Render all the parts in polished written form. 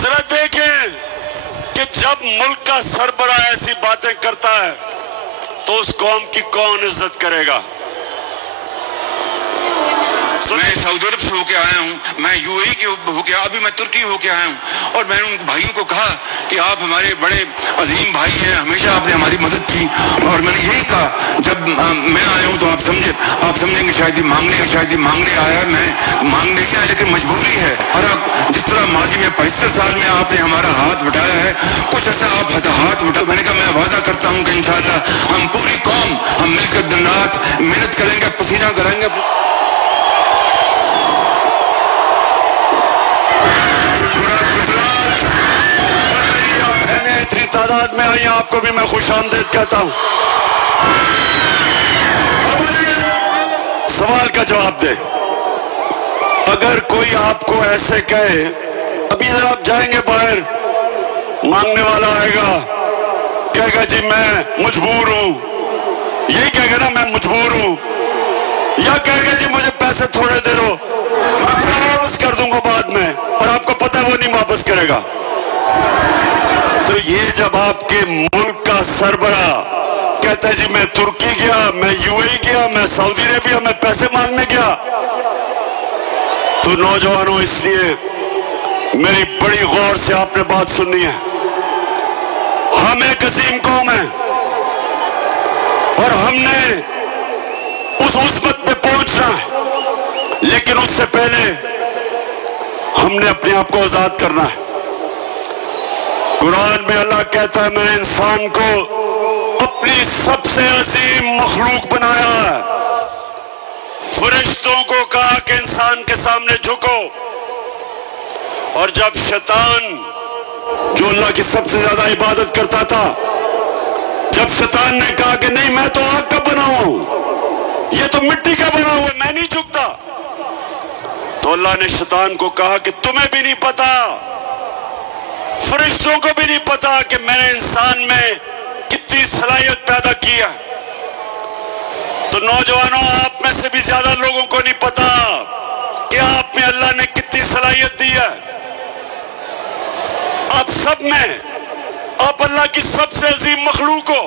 जरा देखें कि जब मुल्क का सरबराह ऐसी बातें करता है तो उस कौम की कौन इज्जत करेगा। मैं सऊदी अरब से होके आया हूँ, मैं यूएई के होके, अभी मैं तुर्की होके आया हूँ, और मैंने उन भाइयों को कहा कि आप हमारे बड़े अजीम भाई हैं, हमेशा आपने हमारी मदद की। और मैंने यही कहा, जब मैं आया हूँ तो आप समझेंगे शायद ही मांगने आया, मैं मांग नहीं आया, लेकिन मजबूरी है। और अब जिस तरह माजी में 75 साल में आपने हमारा हाथ बटाया है, कुछ ऐसा आप हाथ बटा। मैंने कहा मैं वादा करता हूँ कि इंशाअल्लाह हम पूरी कौम हम मिलकर दिन रात मेहनत करेंगे, पसीना करेंगे। इतनी तादाद में आई, आपको भी मैं खुश आमदीद कहता हूं। सवाल का जवाब दे। अगर कोई आपको ऐसे कहे, अभी आप जाएंगे बाहर, मांगने वाला आएगा, कहेगा जी मैं मजबूर हूं, यही कहेगा ना मैं मजबूर हूं, या कहेगा जी मुझे पैसे थोड़े दे दो, मैं वापस कर दूंगा बाद में, और आपको पता है वो नहीं वापस करेगा। तो ये जब आपके मुल्क का सरबराह कहता है जी मैं तुर्की गया, मैं यूएई गया, मैं सऊदी अरेबिया में पैसे मांगने गया, तो नौजवानों इसलिए मेरी बड़ी गौर से आपने बात सुननी है। हम एक अजीम कौम है और हमने उस उस्मत पे पहुंचना है, लेकिन उससे पहले हमने अपने आप को आजाद करना है। कुरान में अल्लाह कहता है मैंने इंसान को अपनी सबसे अजीम मखलूक बनाया है। फरिश्तों को कहा कि इंसान के सामने झुको, और जब शैतान जो अल्लाह की सबसे ज्यादा इबादत करता था, जब शैतान ने कहा कि नहीं मैं तो आग का बना हूं, ये तो मिट्टी का बना हुआ, मैं नहीं झुकता, तो अल्लाह ने शैतान को कहा कि तुम्हें भी नहीं पता, फरिश्तों को भी नहीं पता कि मैंने इंसान में कितनी सलाहियत पैदा की है। तो नौजवानों, आप में से भी ज्यादा लोगों को नहीं पता कि आप में अल्लाह ने कितनी सलाहियत दी है। आप सब में, आप अल्लाह की सबसे अजीम मखलूक हो।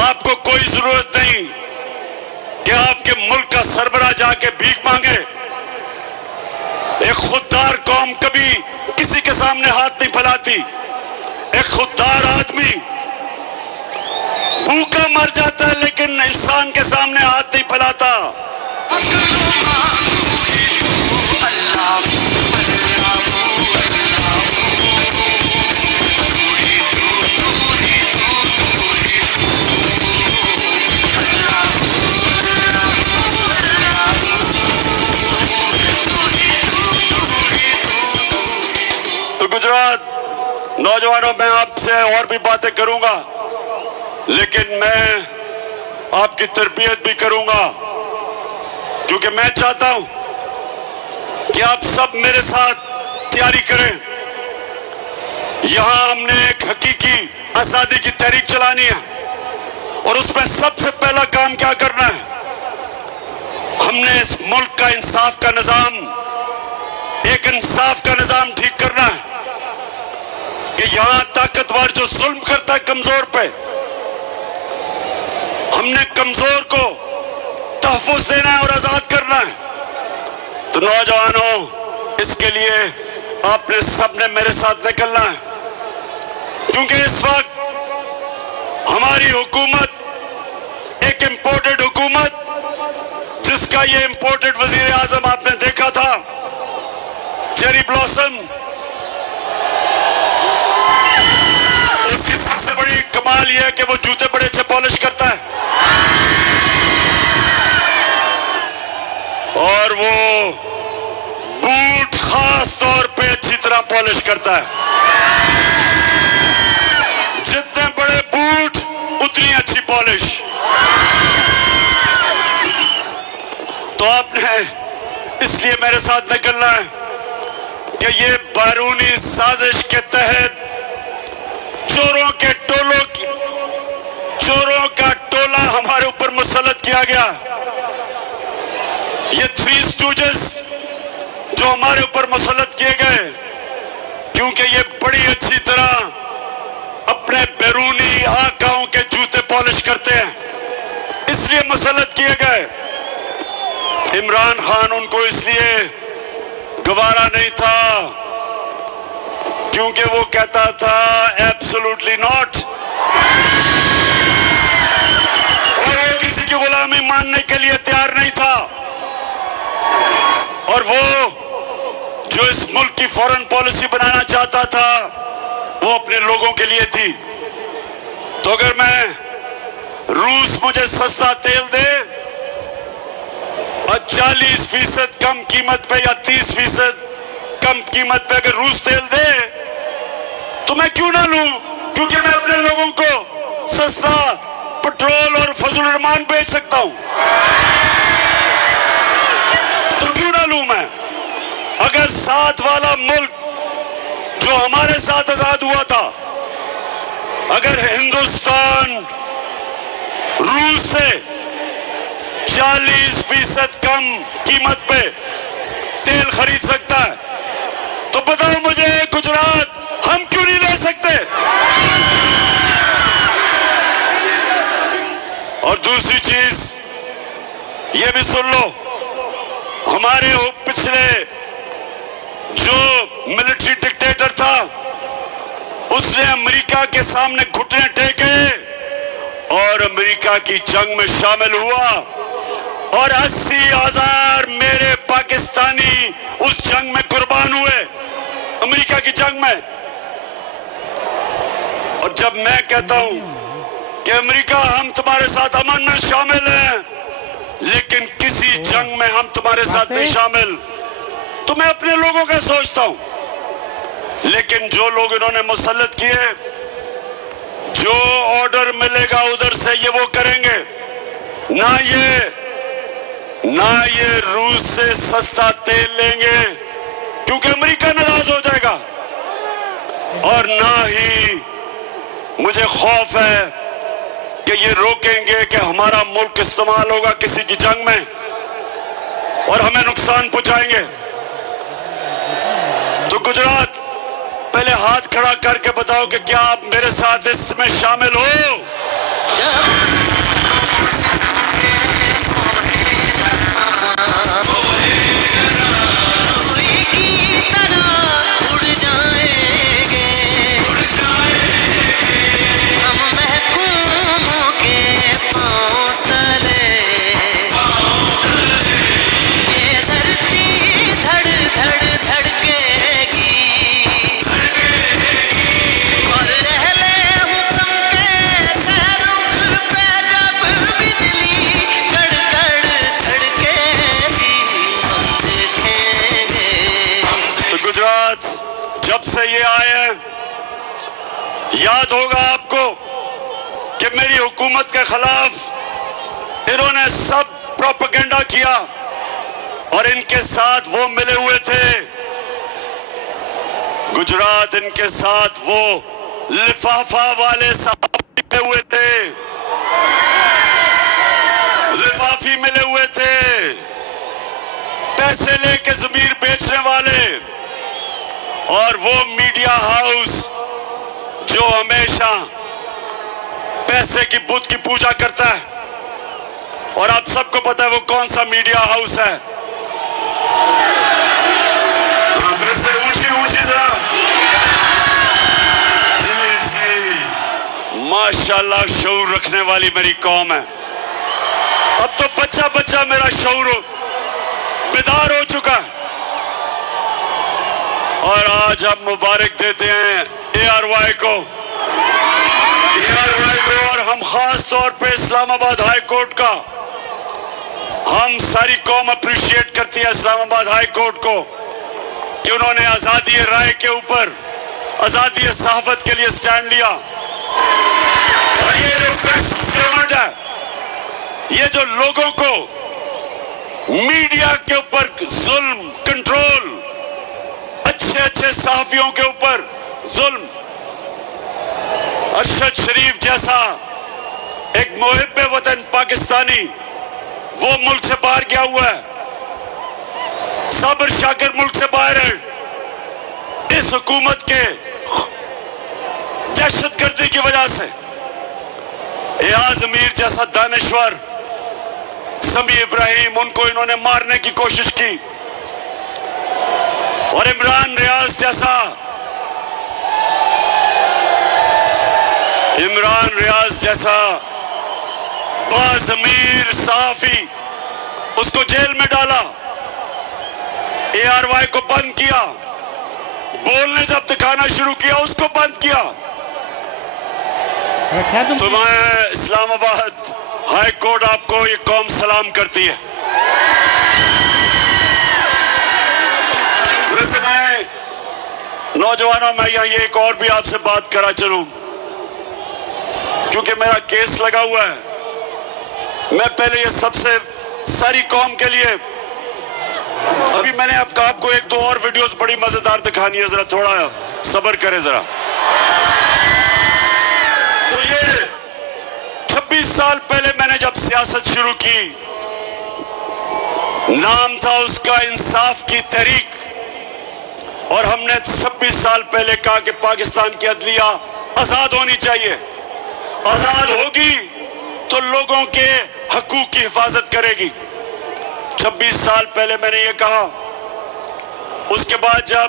आपको कोई जरूरत नहीं कि आपके मुल्क का सरबराह जाके भीख मांगे। एक खुददार कौम कभी किसी के सामने हाथ नहीं फैलाती। एक खुददार आदमी भूखा मर जाता है, लेकिन इंसान के सामने हाथ नहीं फैलाता। गुजरात नौजवानों, मैं आपसे और भी बातें करूंगा, लेकिन मैं आपकी तरबियत भी करूंगा, क्योंकि मैं चाहता हूं कि आप सब मेरे साथ तैयारी करें। यहां हमने एक हकीकी आजादी की तहरीक चलानी है, और उसमें सबसे पहला काम क्या करना है, हमने इस मुल्क का इंसाफ का निजाम, एक इंसाफ का निजाम ठीक करना है कि यहां ताकतवर जो जुल्म करता है कमजोर पे, हमने कमजोर को तहफ्फुज देना है और आजाद करना है। तो नौजवानों, इसके लिए आपने सबने मेरे साथ निकलना है, क्योंकि इस वक्त हमारी हुकूमत एक इंपोर्टेड हुकूमत, जिसका ये इंपोर्टेड वजीर आजम आपने देखा था, चेरी ब्लॉसम, उसकी सबसे बड़ी कमाल यह है कि वो जूते बड़े अच्छे पॉलिश करता है, और वो बूट खास तौर पे अच्छी तरह पॉलिश करता है। जितने बड़े बूट उतनी अच्छी पॉलिश। तो आपने इसलिए मेरे साथ निकलना है कि ये बैरूनी साजिश के तहत चोरों का टोला हमारे ऊपर मुसल्लत किया गया। ये थ्री स्टूजेस जो हमारे ऊपर मुसल्लत किए गए, क्योंकि ये बड़ी अच्छी तरह अपने बैरूनी आकाओं के जूते पॉलिश करते हैं, इसलिए मुसल्लत किए गए। इमरान खान उनको इसलिए गवारा नहीं था क्योंकि वो कहता था एब्सोल्युटली नॉट, और वो किसी की गुलामी मानने के लिए तैयार नहीं था। और वो जो इस मुल्क की फॉरेन पॉलिसी बनाना चाहता था वो अपने लोगों के लिए थी। तो अगर रूस मुझे सस्ता तेल दे और 40% कम कीमत पे या 30% कम कीमत पे अगर रूस तेल दे तो मैं क्यों ना लूं, क्योंकि मैं अपने लोगों को सस्ता पेट्रोल और फजल रहमान बेच सकता हूं। तो क्यों ना लूं मैं। अगर साथ वाला मुल्क जो हमारे साथ आजाद हुआ था, अगर हिंदुस्तान रूस से 40% कम कीमत पे तेल खरीद सकता है, तो बताओ मुझे गुजरात हम क्यों नहीं ले सकते। और दूसरी चीज ये भी सुन लो, हमारे पिछले जो मिलिट्री डिक्टेटर था उसने अमेरिका के सामने घुटने टेके और अमेरिका की जंग में शामिल हुआ, और 80,000 मेरे पाकिस्तानी उस जंग में कुर्बान हुए, अमेरिका की जंग में। और जब मैं कहता हूं कि अमेरिका हम तुम्हारे साथ अमन में शामिल हैं, लेकिन किसी जंग में हम तुम्हारे साथ नहीं शामिल, तो मैं अपने लोगों का सोचता हूं। लेकिन जो लोग इन्होंने मुसल्लत किए, जो ऑर्डर मिलेगा उधर से ये वो करेंगे। ना ये रूस से सस्ता तेल लेंगे क्योंकि अमेरिका नाराज हो जाएगा, और ना ही मुझे खौफ है कि ये रोकेंगे कि हमारा मुल्क इस्तेमाल होगा किसी की जंग में और हमें नुकसान पहुंचाएंगे। तो गुजरात, पहले हाथ खड़ा करके बताओ कि क्या आप मेरे साथ इसमें शामिल हो। जब से ये आए हैं, याद होगा आपको कि मेरी हुकूमत के खिलाफ इन्होंने सब प्रोपेगेंडा किया, और इनके साथ वो मिले हुए थे गुजरात, इनके साथ वो लिफाफा वाले साहब मिले हुए थे, लिफाफी मिले हुए थे, पैसे लेके जमीर बेचने वाले, और वो मीडिया हाउस जो हमेशा पैसे की बुत की पूजा करता है। और आप सबको पता है वो कौन सा मीडिया हाउस है। ऊंची जरा। जी माशाल्लाह, शऊर रखने वाली मेरी कौम है। अब तो बच्चा बच्चा मेरा शऊर बेदार हो चुका है, और आज हम मुबारक देते हैं ARY को, और हम खास तौर पे इस्लामाबाद हाई कोर्ट का, हम सारी कौम अप्रिशिएट करती है इस्लामाबाद हाई कोर्ट को कि उन्होंने आजादी राय के ऊपर, आजादी सहाफत के लिए स्टैंड लिया। और ये जो गवर्नमेंट है, ये जो लोगों को मीडिया के ऊपर जुल्म, कंट्रोल, अच्छे सहाफियों के ऊपर जुल्म, अरशद शरीफ जैसा एक मुहिब्बे वतन पाकिस्तानी वो मुल्क से बाहर गया हुआ है, साबिर शाकिर मुल्क से बाहर है। इस हुकूमत के दहशतगर्दी की वजह से एयाज अमीर जैसा दानिश्वर, समी इब्राहिम, उनको इन्होंने मारने की कोशिश की, और इमरान रियाज जैसा बाज़मीर सहाफी, उसको जेल में डाला, ARY को बंद किया, बोलने जब दिखाना शुरू किया उसको बंद किया। तो मैं इस्लामाबाद हाई कोर्ट आपको ये कौम सलाम करती है। वैसे मैं नौजवानों में यहाँ ये एक और भी आपसे बात करा चलूं, क्योंकि मेरा केस लगा हुआ है। मैं पहले ये सबसे सारी कौम के लिए, अभी मैंने आपको एक दो और वीडियोस बड़ी मजेदार दिखानी है, जरा थोड़ा सब्र करें जरा। तो ये 26 साल पहले मैंने जब सियासत शुरू की, नाम था उसका इंसाफ की तहरीक, और हमने 26 साल पहले कहा कि पाकिस्तान की अदलिया आजाद होनी चाहिए। आजाद होगी तो लोगों के हकूक की हिफाजत करेगी। 26 साल पहले मैंने ये कहा। उसके बाद जब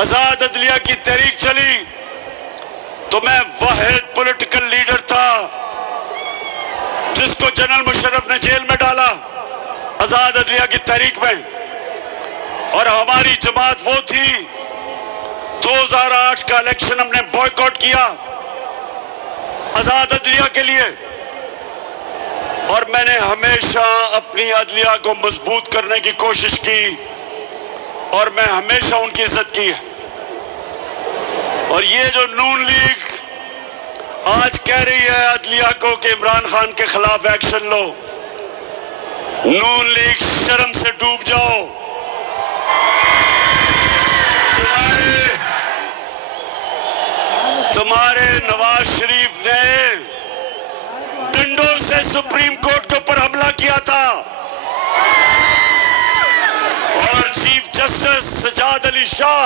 आजाद अदलिया की तहरीक चली तो मैं वाहिद पॉलिटिकल लीडर था जिसको जनरल मुशर्रफ ने जेल में डाला आजाद अदलिया की तहरीक में, और हमारी जमात वो थी। 2008 का इलेक्शन हमने बॉयकॉट किया आजाद अदलिया के लिए, और मैंने हमेशा अपनी अदलिया को मजबूत करने की कोशिश की, और मैं हमेशा उनकी इज्जत की है। और ये जो नून लीग आज कह रही है अदलिया को कि इमरान खान के खिलाफ एक्शन लो, नून लीग शर्म से डूब जाओ। तुम्हारे नवाज शरीफ ने डंडों से सुप्रीम कोर्ट के ऊपर हमला किया था, और चीफ जस्टिस सजाद अली शाह,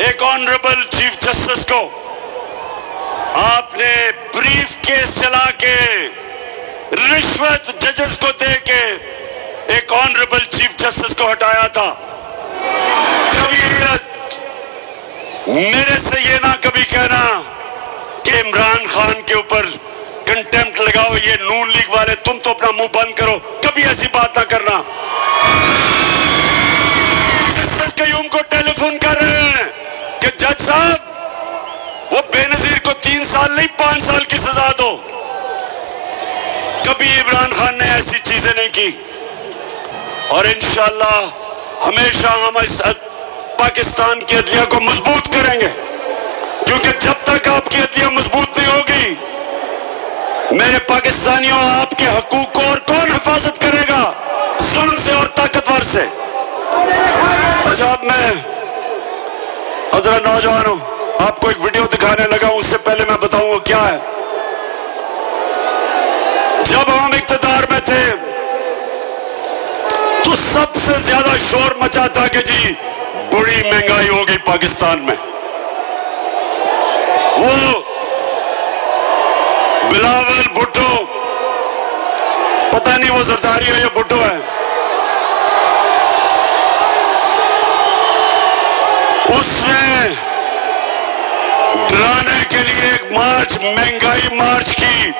एक ऑनरेबल चीफ जस्टिस को आपने ब्रीफ केस चला के रिश्वत जजेस को दे के एक ऑनरेबल चीफ जस्टिस को हटाया था। कभी मेरे से ये ना कभी कहना कि इमरान खान के ऊपर कंटेम्प्ट लगाओ, ये नून लीग वाले, तुम तो अपना मुंह बंद करो, कभी ऐसी बात ना करना। जस्टिस कयूम को टेलीफोन कर रहे हैं कि जज साहब वो बेनजीर को 3 साल नहीं 5 साल की सजा दो। कभी इमरान खान ने ऐसी चीजें नहीं की, और इंशाअल्लाह हमेशा हम इस पाकिस्तान की अदलिया को मजबूत करेंगे, क्योंकि जब तक आपकी अदलिया मजबूत नहीं होगी मेरे पाकिस्तानियों, आपके हकूक को और कौन हिफाजत करेगा? जुल्म से और ताकतवर से। अच्छा, अब मैं जरा नौजवानों आपको एक वीडियो दिखाने लगा हूं, उससे पहले मैं बताऊंगा क्या है। जब हम इख्तियार में थे तो सबसे ज्यादा शोर मचा था कि जी बड़ी महंगाई हो गई पाकिस्तान में। वो बिलावल भुट्टो, पता नहीं वो जरदारी है या भुट्टो है, उसने डराने के लिए एक मार्च, महंगाई मार्च की,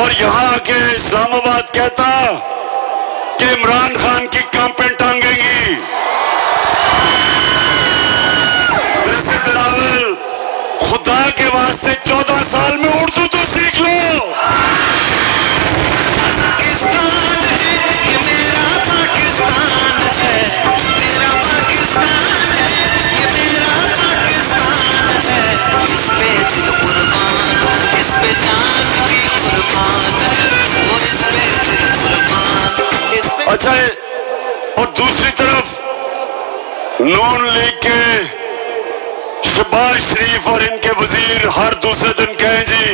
और यहां के इस्लामाबाद कहता कि इमरान खान की कैंपेन टांगेंगी। वैसे बिलावल, खुदा के वास्ते 14 साल में उर्दू तो सीख लो। पाकिस्तान है ये मेरा पाकिस्तान है, मेरा पाकिस्तान है ये मेरा पाकिस्तान है। इस पे दिल कुर्बान, इस पे जान भी कुर्बान है, वो इस पे दिल कुर्बान, इस पे। अच्छा, और दूसरी तरफ नून लीग के शहबाज शरीफ और इनके वजीर हर दूसरे दिन कहें जी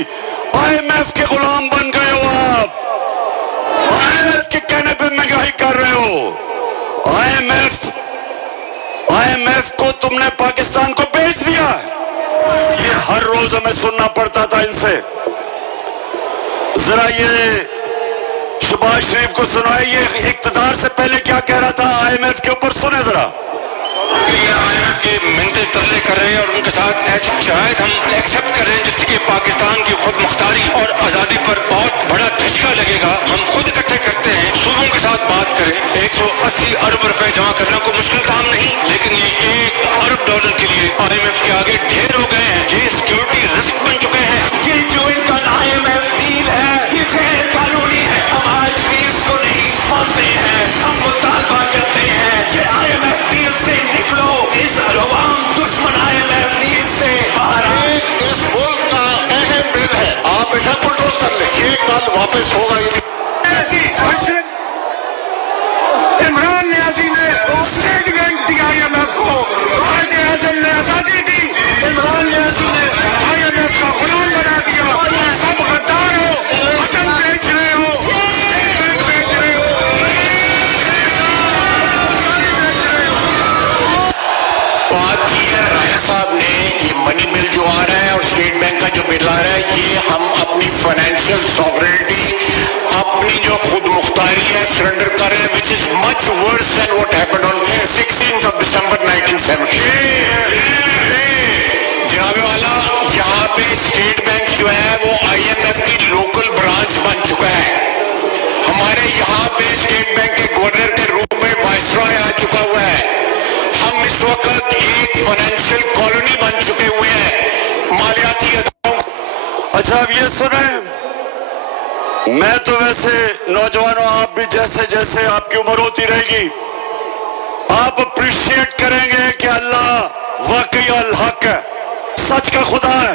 IMF के गुलाम बन गए हो आप, IMF के के कहने पे महंगाई कर रहे हो? आईएमएफ को तुमने पाकिस्तान को बेच दिया। ये हर रोज हमें सुनना पड़ता था इनसे। जरा ये शहबाज शरीफ को सुनाए, ये इख्तिदार से पहले क्या कह रहा था आईएमएफ के ऊपर, सुने जरा। ये आईएमएफ के मिन्नतें तरले कर रहे हैं और उनके साथ ऐसी शराइत हम एक्सेप्ट कर रहे हैं जिससे कि पाकिस्तान की खुद मुख्तारी और आज़ादी पर बहुत बड़ा धचका लगेगा। हम खुद इकट्ठे करते हैं, सूबों के साथ बात करें। 180 अरब रुपए जमा करना कोई मुश्किल काम नहीं, लेकिन ये $1 अरब के लिए आईएमएफ के आगे ढेर हो गए हैं। ये सिक्योरिटी रिस्क बन चुके हैं। ये जो इनका आईएमएफ डील है ये गैर कानूनी है। हम आज भी इसको नहीं मानते हैं। हम मुतालबा करते हैं ये आईएमएफ डील से निकलो। इस अवाम दुश्मन आईएमएफ डील से बाहर आए। इस मुल्क का अहम बिल है, आप इसे बुलडोज कर ले, ये कल वापस होगा ही नहीं। इमरान न्याजी ने स्टेट बैंक दिया आईएमएफ को, कायदे आज़म ने आजादी दी, इमरान न्याजी ने आईएमएफ का गुलाम बना दिया। सब गद्दार हो, वतन बेच रहे हो, बैंक बेच रहे हो। बात की है राय साहब ने, ये मनी बिल जो आ रहा है और स्टेट बैंक का जो बिल आ रहा है, ये हम अपनी फाइनेंशियल सॉवरेनिटी, अपनी जो खुद मुख्तारी है सरेंडर कर रहे हैं, which is much worse than what happened on 16th of December 1970। जनाबे वाला, यहाँ पे स्टेट बैंक जो है वो आईएमएफ की लोकल ब्रांच बन चुका है। हमारे यहाँ पे स्टेट बैंक के गवर्नर के रूप में वाइसरॉय आ चुका हुआ है। हम इस वक्त एक फाइनेंशियल कॉलोनी बन चुके हुए हैं मालियाती अदारों। अच्छा अब ये सुने, मैं तो वैसे नौजवानों, आप भी जैसे जैसे आपकी उम्र होती रहेगी आप अप्रिशिएट करेंगे कि अल्लाह वाकई अल हक है, सच का खुदा है।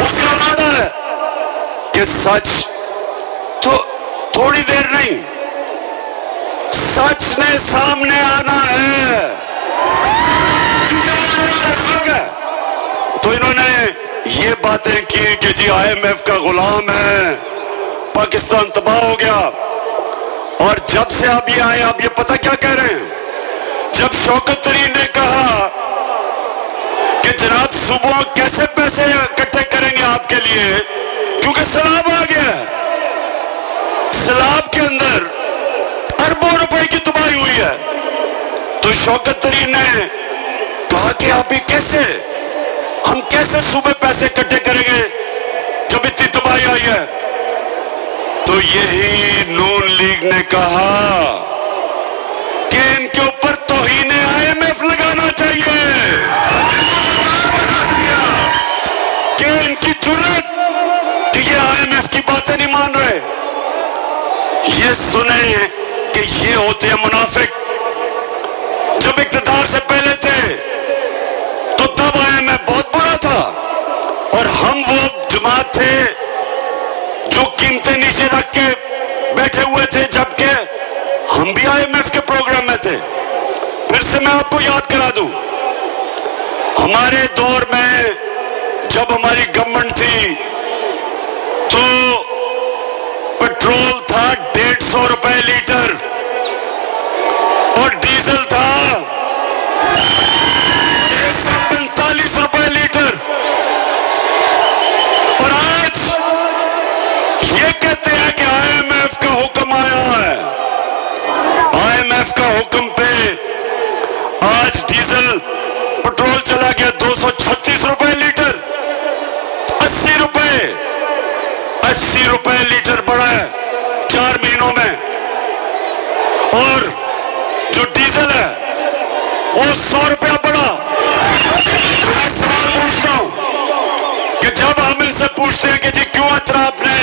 उसका वादा है कि सच तो थोड़ी देर नहीं, सच ने सामने आना है। तो इन्होंने ये बातें की कि जी आईएमएफ का गुलाम है, पाकिस्तान तबाह हो गया। और जब से आप ये आए, आप ये पता क्या कह रहे हैं? जब शौकत तरीन ने कहा कि जनाब सुबह कैसे पैसे इकट्ठे करेंगे आपके लिए, क्योंकि सैलाब आ गया है, सैलाब के अंदर अरबों रुपए की तबाही हुई है, तो शौकत तरीन ने कहा कि आप ये कैसे, हम कैसे सुबह पैसे इकट्ठे करेंगे जब इतनी तबाही आई है? तो यही नून लीग ने कहा कि इनके ऊपर तौहीन आईएमएफ लगाना चाहिए, कि इनकी जुर्रत कि ये आईएमएफ की बातें नहीं मान रहे। ये सुने कि ये होते हैं मुनाफिक। जब इक़्तिदार से पहले थे तो तब आईएमएफ बहुत बुरा था, और हम वो जमात थे जो कीमतें नीचे रख के बैठे हुए थे, जबकि हम भी आईएमएफ के प्रोग्राम में थे। फिर से मैं आपको याद करा दूं, हमारे दौर में जब हमारी गवर्नमेंट थी तो पेट्रोल था 150 रुपए लीटर और डीजल था 145 रुपए लीटर। और आज ये कहते हैं कि आईएमएफ का हुक्म आया है। आईएमएफ का हुक्म पे आज डीजल पेट्रोल चला गया 236 रुपए लीटर, 80 रुपए लीटर बढ़ा है 4 महीनों में। और जो डीजल है वो 100 रुपया बढ़ा। मैं सवाल पूछता हूं कि जब हम इनसे पूछते हैं कि जी क्यों इतना आपने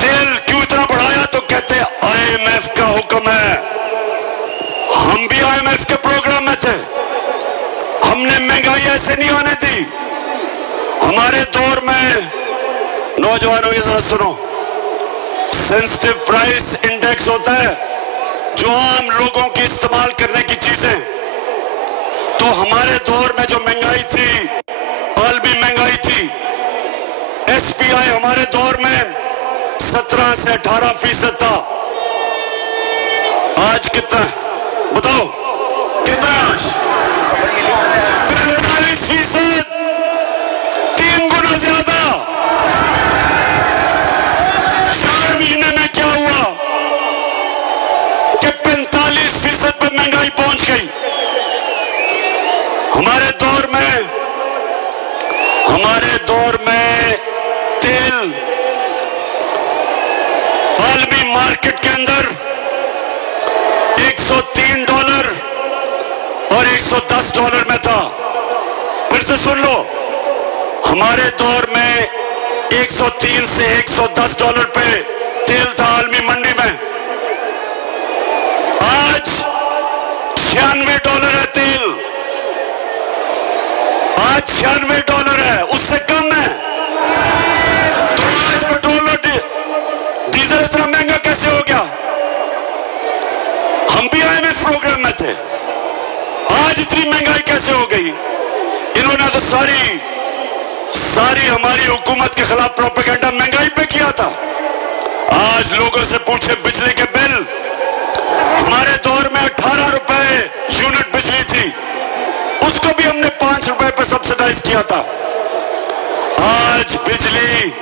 तेल क्यों इतना बढ़ाया, तो कहते हैं आईएमएफ का हुक्म है। हम भी आईएमएफ के प्रोग्राम में थे, हमने महंगाई ऐसे नहीं आने दी। हमारे दौर में नौजवानों ये जरा सुनो, सेंसिटिव प्राइस इंडेक्स होता है जो आम लोगों की इस्तेमाल करने की चीजें। तो हमारे दौर में जो महंगाई थी, आलमी महंगाई थी, एसपीआई हमारे दौर में 17 से 18% था। आज कितना है? बताओ कितना है आज? 45%, 3 गुना ज्यादा। 4 महीने में क्या हुआ कि 45% पर महंगाई पहुंच गई। हमारे दौर में तेल आलमी मार्केट के अंदर $103 और $110 में था। फिर से सुन लो, हमारे दौर में 103 से $110 पे तेल था आलमी मंडी में। आज $96 है तेल। आज $96 है, उससे कम है। तो आज पेट्रोल और डीजल इतना महंगा कैसे हो गया? हम भी IMF प्रोग्राम में थे। आज इतनी महंगाई कैसे हो गई? इन्होंने तो सारी हमारी हुकूमत के खिलाफ प्रोपेगेंडा महंगाई पे किया था। आज लोगों से पूछे बिजली के बिल, हमारे दौर में 18 रुपए यूनिट बिजली थी, उसको भी हमने 5 रुपए पे सब्सिडाइज किया था। आज बिजली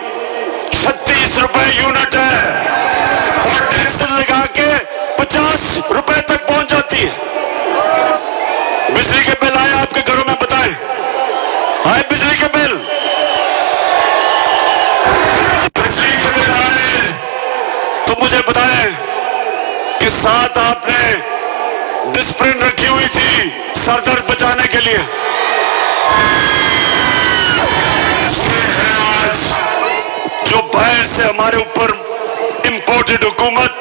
36 रुपए यूनिट है और टैक्स लगा के 50 रुपए तक पहुंच जाती है। बिजली के बिल आए आपके घरों में? बताएं, आए बिजली के बिल? बिजली के बिल आए तो मुझे बताएं कि साथ आपने डिस्प्रिन रखी हुई थी सरदर्द बचाने के लिए। ये है आज जो बाहर से हमारे ऊपर इंपोर्टेड हुकूमत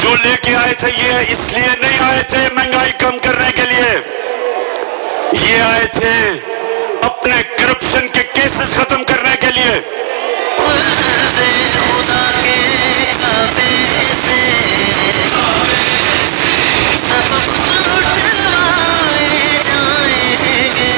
जो लेके आए थे। ये इसलिए नहीं आए थे महंगाई कम करने के लिए, ये आए थे अपने करप्शन के केसेस खत्म करने के लिए। खुदा के काबे से सब उठवाए जाएंगे।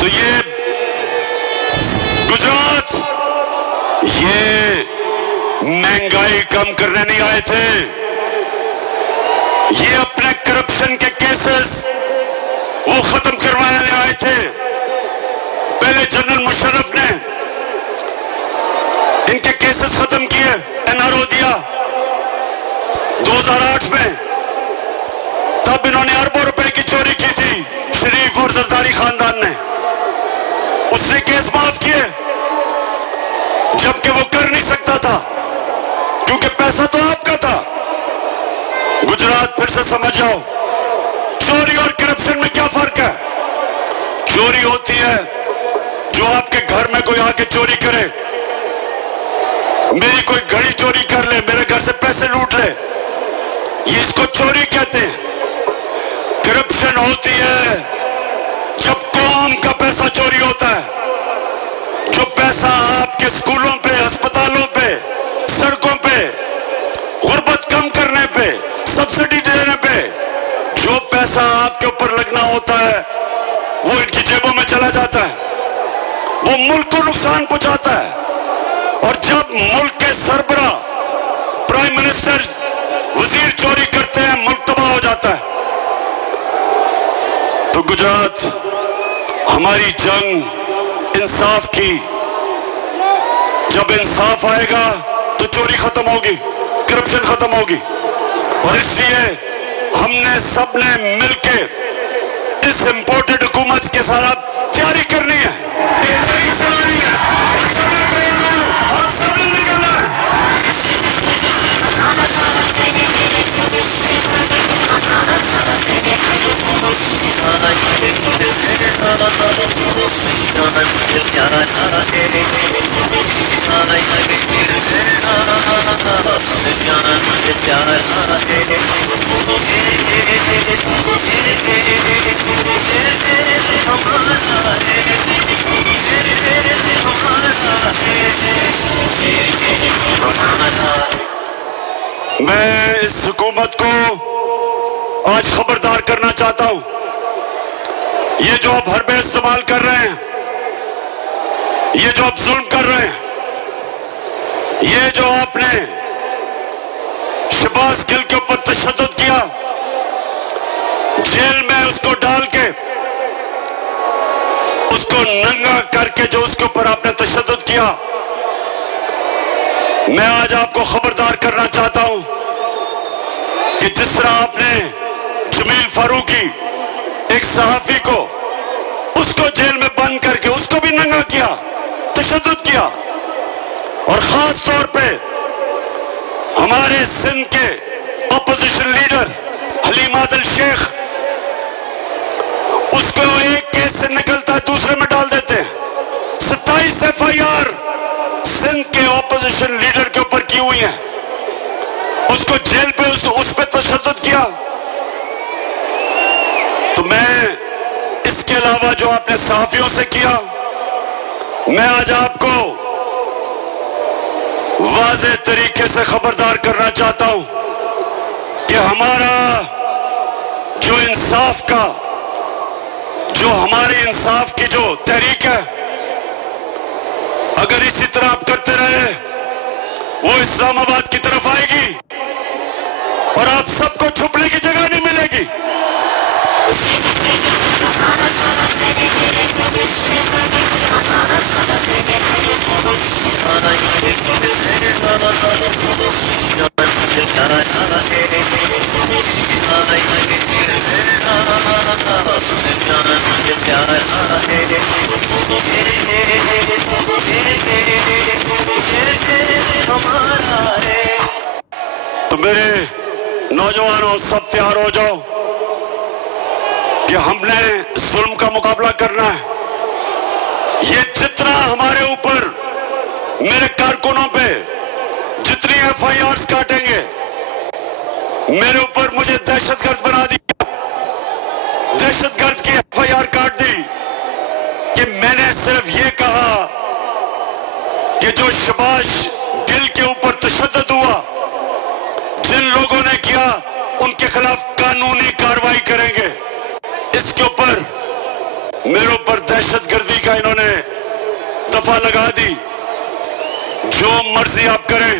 तो ये गुजरात, ये महंगाई कम करने नहीं आए थे, ये अपने करप्शन के केसेस वो खत्म करवाने आए थे। पहले जनरल मुशर्रफ ने इनके केसेस खत्म किए, NRO दिया 2008 में। तब इन्होंने अरबों रुपए की चोरी की थी, शरीफ और जरदारी खानदान ने, उसने केस माफ किए, जबकि वो कर नहीं सकता था क्योंकि पैसा तो आपका था। गुजरात फिर से समझ जाओ, चोरी और करप्शन में क्या फर्क है? चोरी होती है जो आपके घर में कोई आके चोरी करे, मेरी कोई घड़ी चोरी कर ले, मेरे घर से पैसे लूट ले, ये इसको चोरी कहते हैं। करप्शन होती है जब कौम का पैसा चोरी होता है, जो पैसा आपके स्कूलों पे, अस्पतालों पे, सड़कों पे, गुर्बत कम करने पे, सब्सिडी देने पे जो पैसा आपके ऊपर लगना होता है वो इनकी जेबों में चला जाता है, वो मुल्क को नुकसान पहुंचाता है। और जब मुल्क के सरबराह प्राइम मिनिस्टर वजीर चोरी करते हैं, मुल्क तबाह हो जाता है। तो गुजरात हमारी जंग इंसाफ की, जब इंसाफ आएगा तो चोरी खत्म होगी, करप्शन खत्म होगी। और इसलिए हमने सबने मिलके इस इंपोर्टेड हुकूमत के साथ तैयारी करनी है, तैयारी चलानी है। आप सबने निकलना है। मैं इस हुकूमत को आज खबरदार करना चाहता हूं। ये जो आप हरबे इस्तेमाल कर रहे हैं, ये जो आप जुल्म कर रहे हैं, ये जो आपने शहबाज गिल के ऊपर तशद्दुद किया, जेल में उसको डाल के, उसको नंगा करके जो उसके ऊपर आपने तशद्दुद किया, मैं आज आपको खबरदार करना चाहता हूं कि जिस तरह आपने जमील फारूकी, एक सहाफी को, उसको जेल में बंद करके उसको भी नंगा किया, तशद्दुद किया, और खास तौर पे हमारे सिंध के अपोजिशन लीडर हलीम आदिल शेख, उसको एक केस से निकलता है दूसरे में डाल देते हैं। 27 FIR सिंध के ऑपोजिशन लीडर के ऊपर की हुई है, उसको जेल पे उस पे तशद्दुद किया। तो मैं इसके अलावा जो आपने सहाफियों से किया, मैं आज आपको वाज़ेह तरीके से खबरदार करना चाहता हूं कि हमारा जो इंसाफ का, जो हमारी इंसाफ की जो तहरीक है, अगर इसी तरह आप करते रहे, वो इस्लामाबाद की तरफ आएगी और आप सबको छुपने की जगह नहीं मिलेगी। तो मेरे नौजवानों, सब तैयार हो जाओ कि हमने जुल्म का मुकाबला करना है। ये जितना हमारे ऊपर, मेरे कारकुनों पे जितनी FIRs काटेंगे, मेरे ऊपर मुझे दहशतगर्द बना दिया, दहशतगर्द की FIR काट दी कि मैंने सिर्फ ये कहा कि जो शहबाज गिल के ऊपर तशद्दुद हुआ, जिन लोगों ने किया, उनके खिलाफ कानूनी कार्रवाई करेंगे। इसके ऊपर मेरे ऊपर दहशतगर्दी का इन्होंने दफा लगा दी। जो मर्जी आप करें,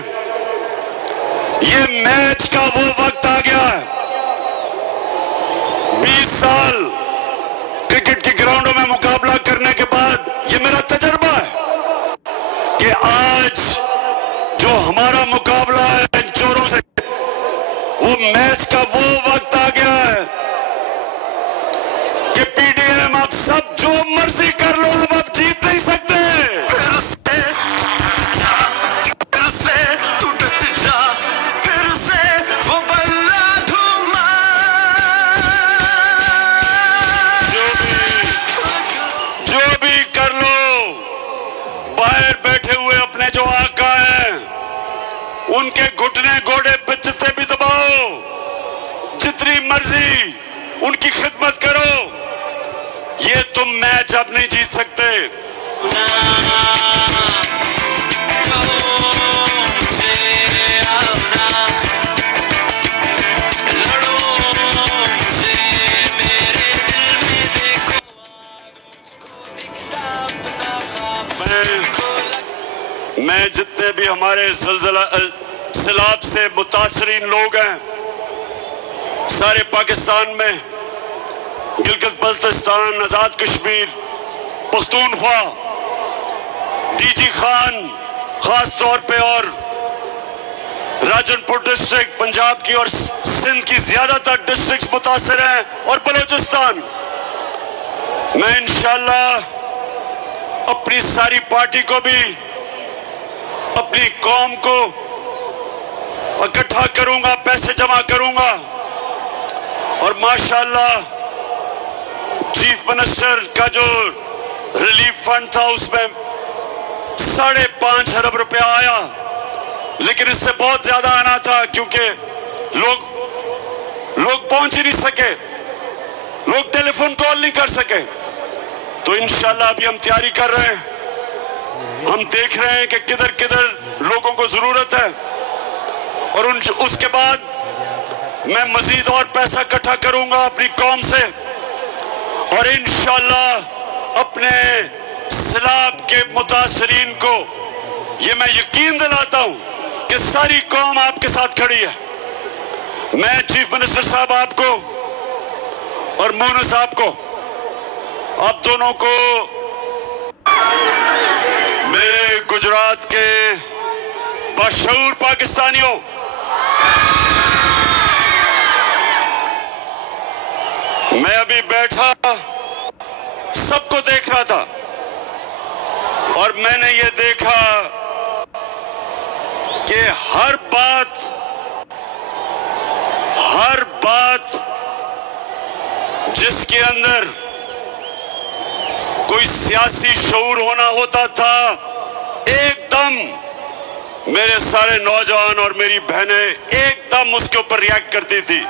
ये मैच का वो वक्त आ गया है। 20 साल क्रिकेट के ग्राउंडों में मुकाबला करने के बाद ये मेरा तजर्बा है कि आज जो हमारा मुकाबला है इन चोरों से, वो मैच का वो वक्त आ गया है कि PDM आप सब जो मर्जी कर लो, अब आप जीत नहीं सकते। फिर से टूटत जा, फिर से वो बल्ला धुमा। जो भी कर लो, बाहर बैठे हुए अपने जो आका हैं, उनके घुटने घोड़े पे जितने भी दबाओ, जितनी मर्जी उनकी खिदमत करो, ये तुम मैच अब नहीं जीत सकते। मैं जितने भी हमारे सैलाब से मुतासरीन लोग हैं सारे पाकिस्तान में, गिलगित बल्तिस्तान, आजाद कश्मीर, पख्तूनख्वा, डीजी खान खास तौर पे, और राजनपुर डिस्ट्रिक्ट पंजाब की और सिंध की ज्यादातर डिस्ट्रिक्ट मुतासर हैं, और बलोचिस्तान। मैं इंशाल्लाह अपनी सारी पार्टी को भी, अपनी कौम को इकट्ठा करूंगा, पैसे जमा करूंगा, और माशाल्लाह चीफ मिनिस्टर का जो रिलीफ फंड था उसमें 5.5 अरब रुपया आया, लेकिन इससे बहुत ज्यादा आना था क्योंकि लोग पहुंच ही नहीं सके, लोग टेलीफोन कॉल नहीं कर सके। तो इंशाल्लाह अभी हम तैयारी कर रहे हैं, हम देख रहे हैं कि किधर किधर लोगों को जरूरत है, और उसके बाद मैं मजीद और पैसा इकट्ठा करूंगा अपनी कौम से, और इंशाल्लाह अपने सैलाब के मुतासरीन को ये मैं यकीन दिलाता हूं कि सारी कौम आपके साथ खड़ी है। मैं चीफ मिनिस्टर साहब आपको और मोनू साहब को, आप दोनों को, मेरे गुजरात के बाशऊर पाकिस्तानियों, मैं अभी बैठा सबको देख रहा था और मैंने ये देखा कि हर बात जिसके अंदर कोई सियासी शऊर होना होता था, एकदम मेरे सारे नौजवान और मेरी बहनें एकदम उसके ऊपर रिएक्ट करती थी।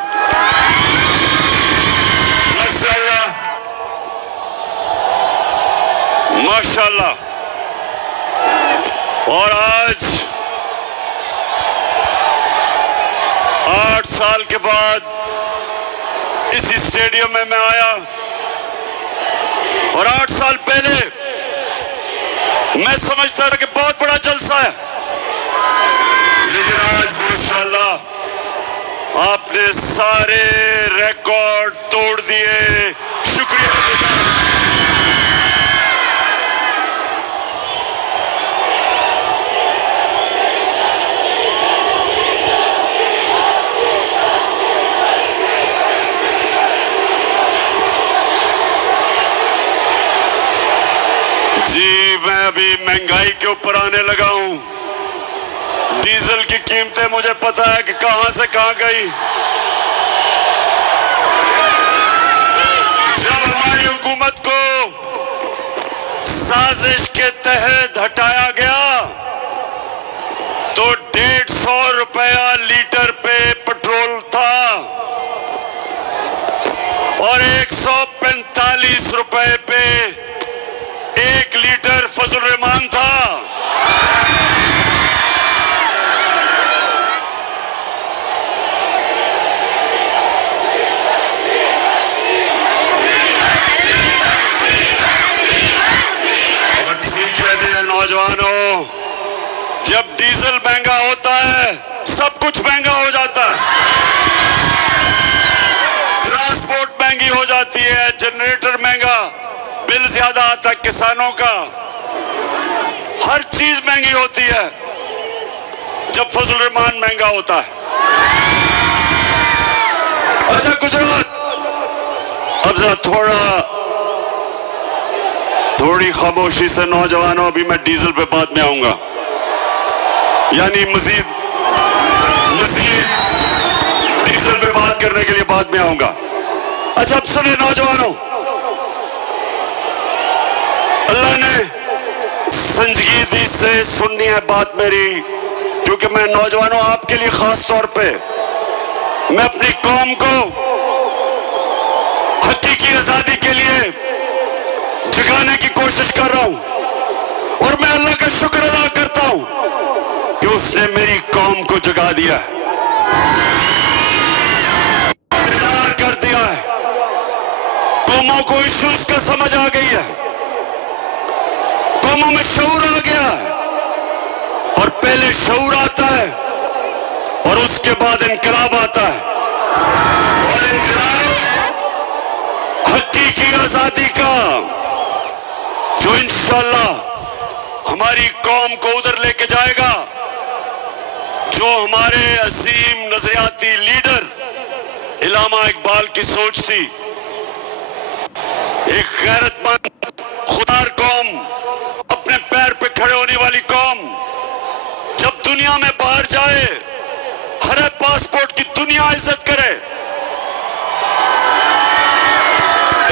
माशाल्लाह, माशाल्लाह। और आज 8 साल के बाद इसी स्टेडियम में मैं आया, और 8 साल पहले मैं समझता था कि बहुत बड़ा जलसा है, लेकिन आज माशाल्लाह आपने सारे रिकॉर्ड तोड़ दिए। शुक्रिया। जी, मैं अभी महंगाई के ऊपर आने लगा हूं। डीजल की कीमतें मुझे पता है कि कहां से कहां गई। जब हमारी हुकूमत को साजिश के तहत हटाया गया तो 150 रुपया लीटर पे पेट्रोल था और 145 रुपए पे 1 लीटर फजल रहमान था। नौजवानों, जब डीजल महंगा होता है सब कुछ महंगा हो जाता है। ट्रांसपोर्ट महंगी हो जाती है, जनरेटर महंगा, बिल ज्यादा आता है किसानों का, हर चीज महंगी होती है जब फजल रहमान महंगा होता है। अच्छा गुजरात, अब जरा थोड़ी खामोशी से नौजवानों, अभी मैं डीजल पे बाद में आऊंगा, यानी मजीद डीजल पे बात करने के लिए बाद में आऊंगा। अच्छा अब सुने नौजवानों, अल्लाह ने संजीदगी से सुननी है बात मेरी, क्योंकि मैं नौजवानों आपके लिए खास तौर पे मैं अपनी कौम को हकीकी आजादी के लिए जगाने की कोशिश कर रहा हूं, और मैं अल्लाह का शुक्र अदा करता हूं कि उसने मेरी कौम को जगा दिया है, बेदार कर दिया है। कौमों को इश्यूज का समझ आ गई है, कौमों में शऊर आ गया है, और पहले शऊर आता है और उसके बाद इनकलाब आता है। और इनकलाब हकीकी आजादी का, जो इंशाअल्लाह हमारी कौम को उधर लेके जाएगा जो हमारे अजीम नजरियाती लीडर इल्लामा इकबाल की सोच थी। एक गैरतमंद खुदार कौम, अपने पैर पे खड़े होने वाली कौम, जब दुनिया में बाहर जाए हर पासपोर्ट की दुनिया इज्जत करे।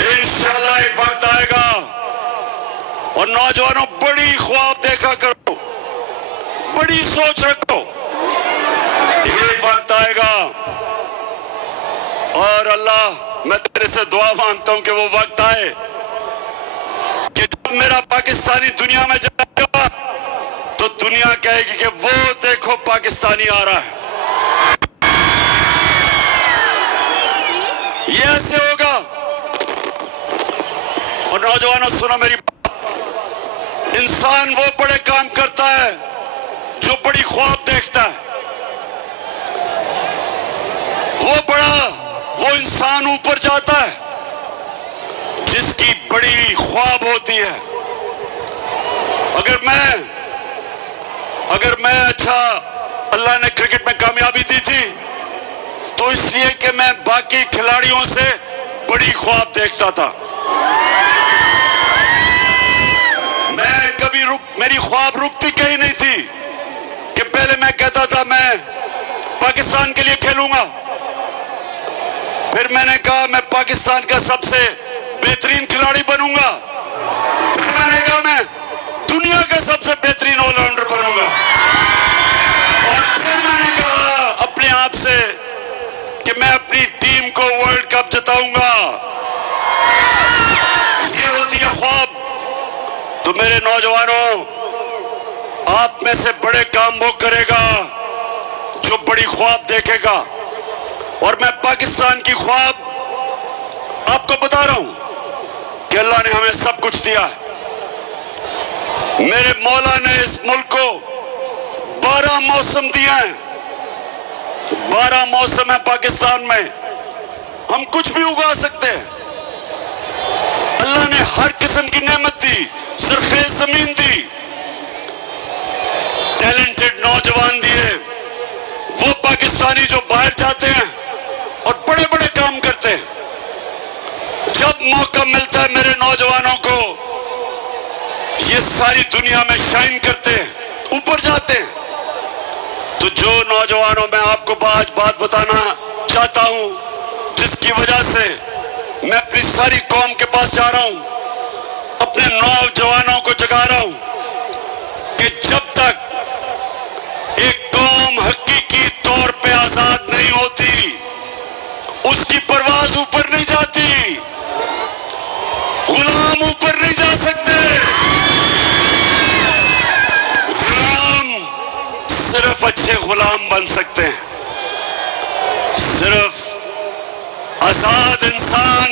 इंशाअल्लाह एक वक्त आएगा। और नौजवानों, बड़ी ख्वाब देखा करो, बड़ी सोच रखो। एक वक्त आएगा और अल्लाह, मैं तेरे से दुआ मांगता हूं कि वो वक्त आए कि जब मेरा पाकिस्तानी दुनिया में जाएगा तो दुनिया कहेगी कि वो देखो पाकिस्तानी आ रहा है। ये ऐसे होगा। और नौजवानों, सुनो मेरी बात। इंसान वो बड़े काम करता है जो बड़ी ख्वाब देखता है। वो इंसान ऊपर जाता है जिसकी बड़ी ख्वाब होती है। अगर मैं अच्छा, अल्लाह ने क्रिकेट में कामयाबी दी थी तो इसलिए कि मैं बाकी खिलाड़ियों से बड़ी ख्वाब देखता था। मेरी ख्वाब रुकती कहीं नहीं थी कि पहले मैं कहता था मैं पाकिस्तान के लिए खेलूंगा, फिर मैंने कहा मैं पाकिस्तान का सबसे बेहतरीन खिलाड़ी बनूंगा, फिर मैंने कहा मैं दुनिया का सबसे बेहतरीन ऑलराउंडर बनूंगा, और फिर मैंने कहा अपने आप से कि मैं अपनी टीम को वर्ल्ड कप जिताऊंगा। ये होती है ख्वाब। तो मेरे नौजवानों, आप में से बड़े काम वो करेगा जो बड़ी ख्वाब देखेगा। और मैं पाकिस्तान की ख्वाब आपको बता रहा हूं कि अल्लाह ने हमें सब कुछ दिया है। मेरे मौला ने इस मुल्क को 12 मौसम दिए हैं। 12 मौसम है पाकिस्तान में, हम कुछ भी उगा सकते हैं। अल्लाह ने हर किस्म की नेमत दी, सरखेज जमीन दी, टैलेंटेड नौजवान दिए। वो पाकिस्तानी जो बाहर जाते हैं और बड़े बड़े काम करते हैं, जब मौका मिलता है मेरे नौजवानों को, ये सारी दुनिया में शाइन करते हैं, ऊपर जाते हैं। तो जो नौजवानों, मैं आपको आज बात बताना चाहता हूं जिसकी वजह से मैं अपनी सारी कौम के पास जा रहा हूं, अपने नौजवानों को जगा रहा हूं कि जब तक एक कौम हकीकी तौर पे आजाद नहीं होती, उसकी परवाज ऊपर नहीं जाती। गुलाम ऊपर नहीं जा सकते। गुलाम सिर्फ अच्छे गुलाम बन सकते हैं, सिर्फ आजाद इंसान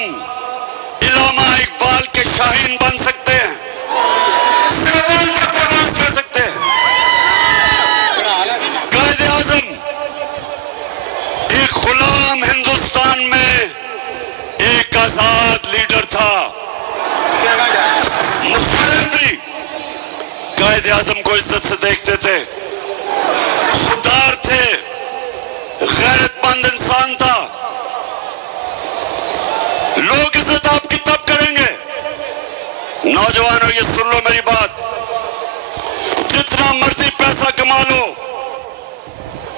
इल्लामा इकबाल के शाहीन बन सकते हैं, सिर्फ ऊपर परवाज कर सकते हैं। कायदे आजम एक गुलाम हिंदुस्तान में एक आजाद लीडर था। मुस्लिम भी कायदे आजम को इज्जत से देखते थे, खुददार थे, गैरतमंद इंसान था। लोग इज्जत आपकी तब करेंगे। नौजवानों, ये सुन लो मेरी बात, जितना मर्जी पैसा कमा लो,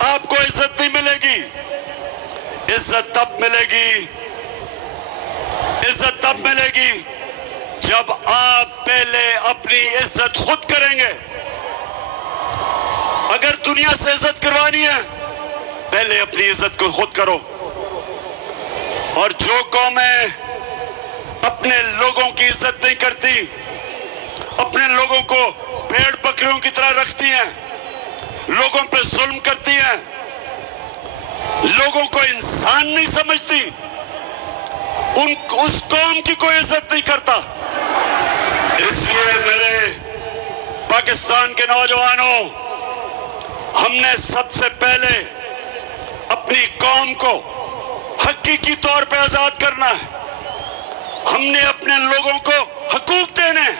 आपको इज्जत नहीं मिलेगी। इज्जत तब मिलेगी जब आप पहले अपनी इज्जत खुद करेंगे। अगर दुनिया से इज्जत करवानी है, पहले अपनी इज्जत को खुद करो। और जो कौमें अपने लोगों की इज्जत नहीं करती, अपने लोगों को भेड़ बकरियों की तरह रखती हैं, लोगों पे जुल्म करती हैं, लोगों को इंसान नहीं समझती, उस कौम की कोई इज्जत नहीं करता। इसलिए मेरे पाकिस्तान के नौजवानों, हमने सबसे पहले अपनी कौम को हकीकी तौर पे आजाद करना है। हमने अपने लोगों को हकूक देने हैं,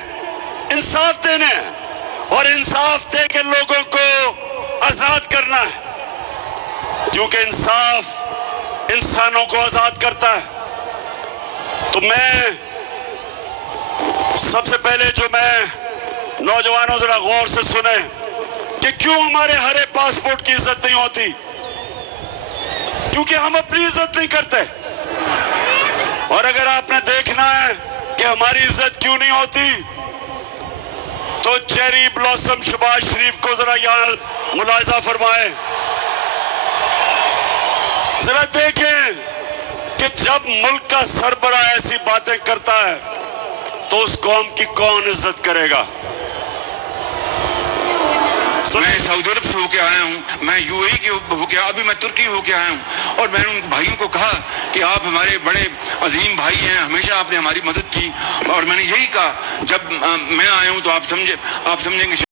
इंसाफ देने हैं और इंसाफ दे के लोगों को आजाद करना है, क्योंकि इंसाफ इंसानों को आजाद करता है। तो मैं सबसे पहले जो मैं नौजवानों जरा गौर से सुने कि क्यों हमारे हरे पासपोर्ट की इज्जत नहीं होती, क्योंकि हम अपनी इज्जत नहीं करते। और अगर आपने देखना है कि हमारी इज्जत क्यों नहीं होती, तो चेरी ब्लॉसम शहबाज शरीफ को जरा यहां मुलाहिजा फरमाएं। जरा देखें कि जब मुल्क का सरबराह ऐसी बातें करता है तो उस कौम की कौन इज्जत करेगा। मैं सऊदी अरब से होके आया हूँ, मैं यूएई के होके, अभी मैं तुर्की होके आया हूँ और मैंने उन भाइयों को कहा कि आप हमारे बड़े अजीम भाई हैं, हमेशा आपने हमारी मदद की। और मैंने यही कहा, जब मैं आया हूँ तो आप समझेंगे